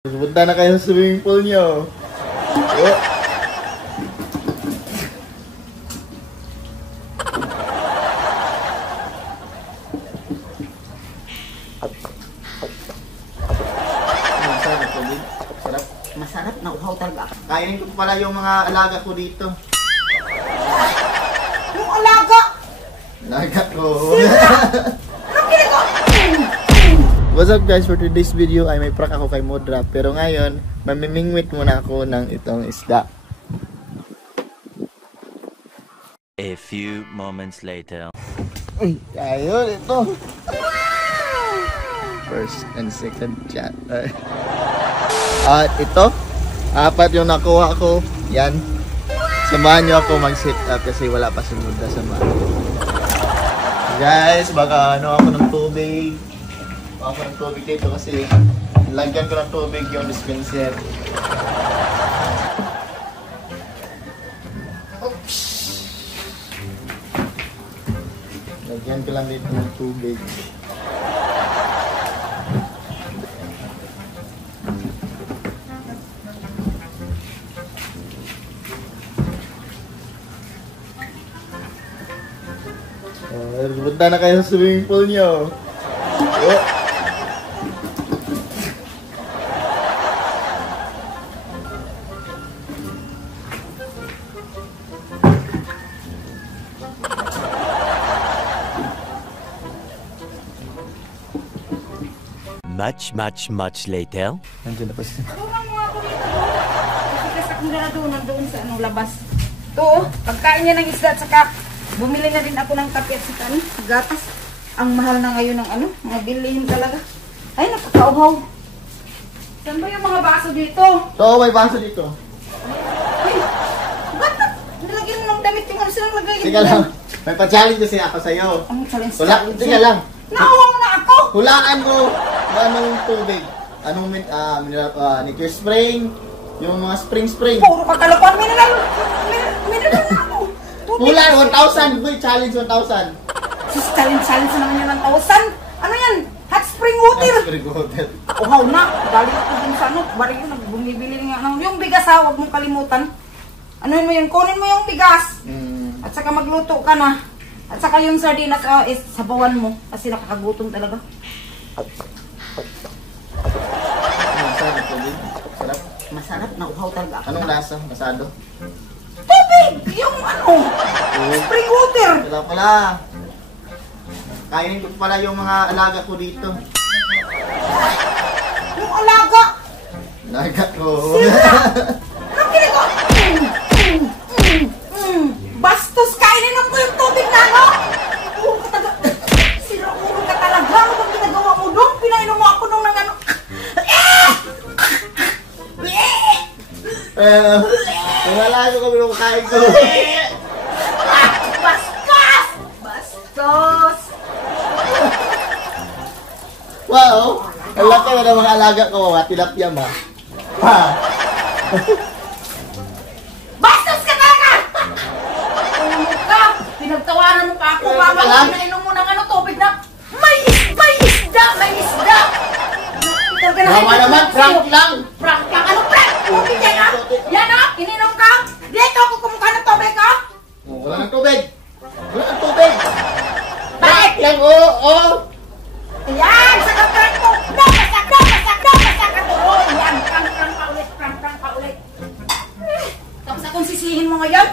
Punta na kayo sa swimming pool nyo. Oh. Sarap. Masarap na uhaw talaga. Kainin ko pala yung mga alaga ko dito. Yung alaga? Alaga ko. Anong ginagawa? What's up guys, for today's video ay may prank ako kay Modra. Pero ngayon, mamimingwit muna ako ng itong isda. A few moments later. Ay, ayun, ito. First and second chat. At ito, apat yung nakuha ko. Yan. Samahan nyo ako mag-sit up kasi wala pa si Modra sa mga. Guys, baka ano ako ng tubig. Ako ng tubig dito kasi lagyan ko ng tubig yung dispenser. Oops! Lagyan ko lang dito ng tubig. Punta na kayo sa swimming pool nyo. Oh. Much later. Nandiyan na pa siya. Tulungan mo ako dito. Kasi akong doon sa labas. Ito, pagkain niya ng isda at saka bumili na din ako ng kape at saka gatas. Ang mahal na ngayon ng mga bilihin talaga. Ay, nakakauhaw. Saan ba yung mga baso dito? Oo, may baso dito. Ay, ba't nilagyan mo ng damit yung silang lagay? Sige lang. May pa-challenge kasi ako sa'yo. Ang challenge. Sige lang. Naawaw na ako! Hulaan mo anong tubig. Anong Nicker Spring, yung mga spring. Puro kakalapan. Mineral na ako. Hulaan, 1,000. Boy, challenge 1,000. Sus, challenge na naman yun ng 1,000. Ano yan? Hot spring water. Hot spring water. Uhaw na. Galing ako dun sa bari yun, bumibili nga. Yung bigas ha, huwag mong kalimutan. Ano mo yun? Kunin mo yung bigas. At saka magluto ka na. At saka yung sardinas is sabawan mo. Kasi nakakagutom talaga. Masarap tubig. Sarap. Masarap na uhaw talaga. Anong lasa? Masado? Tubig! Yung spring water. Wala pala. Kainin ko pala yung mga alaga ko dito. Yung alaga. Alaga ko. Anong ginagawa? Bastos, kainin mo yung tubig na ano? Sira-ulo ka talaga. Ano bang ginagawa mo doon? Pinainom mo ako nung nang ano? Wala ko kami nung kain ko. Bastos! Wow! Ang laki na ng mga alaga ko, mga tilapia ma. Ha? Bastos ka talaga! Ano ka? Pinagtawanan mo pa ako. Mama, pinainom mo ng tubig na may isda! Mama naman, prank lang! Prank lang? Ano prank? Tubig yan ha? Yan ha? Ininom ka? Dito ako kumukha ng tubig ha? Wala ng tubig! Wala ng tubig! Bakit? Yan, oo! Ayan! Sa prank mo! Napasak ka to! Oh, yan! Prank pa ulit! Tapos akong sisihin mo ngayon?